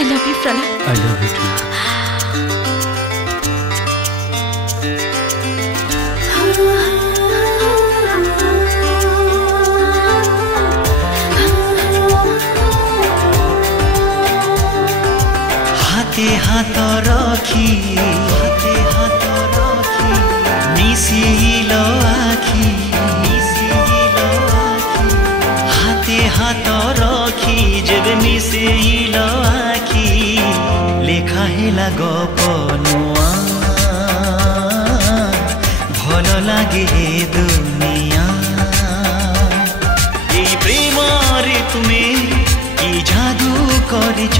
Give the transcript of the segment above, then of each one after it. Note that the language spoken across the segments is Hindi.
I love you, Pralay. I love you too. हाते हात रखी मिसिलो आखी हाते हात रखी जब मिसिलो आखी लेखा हेला गप नुआ भल लागे दुनिया ये प्रेम रे तुमे की जादू करिच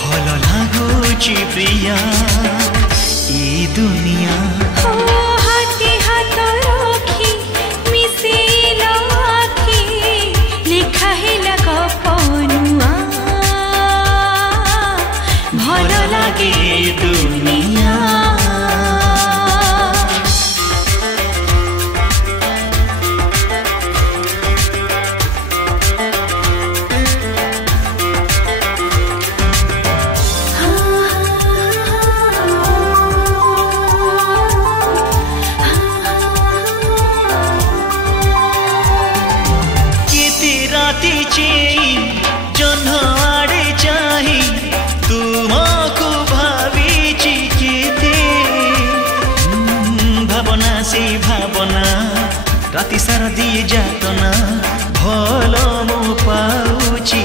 भल लागुची प्रिया ई दुनिया हाते हात रखी मिसिलो आखी लेखा हेला गप नुआ भल लागे दुनिया जह्न आड़े चाही तुमको भावी केते भावना से भावना राति सारा दिए जातना भल मु पाउची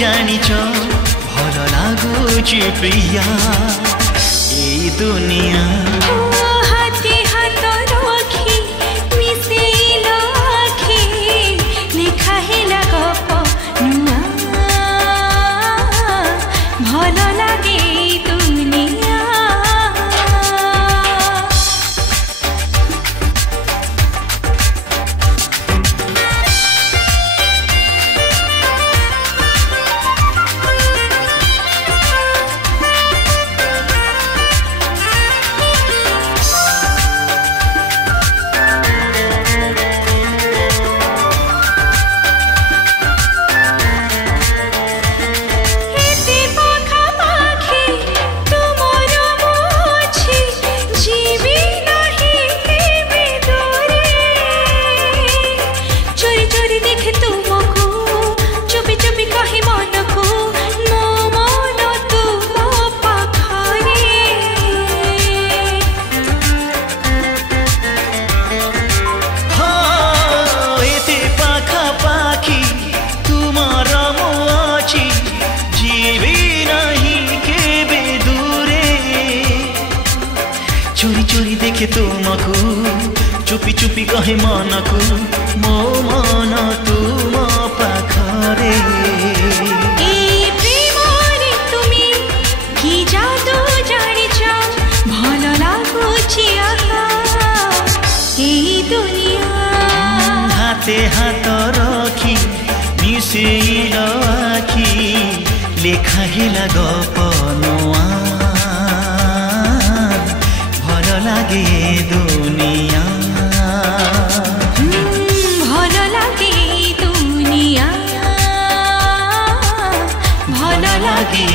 जानिच भल लागुची प्रिया ए दुनिया हाते हात रखी मिसिलो आखी लेखा हेला गप नुआ भल लागे दुनिया चोरी चोरी देखे तुमको चुपी चुपी कहे मन को मो मन तुम पाखरे तुमी की जादू जानिच भल लागुची ए दुनिया हाते हात रखी मिसिलो आखी लेखा हेला गप नुआ लागे दुनिया भल लागे दुनिया भल लागे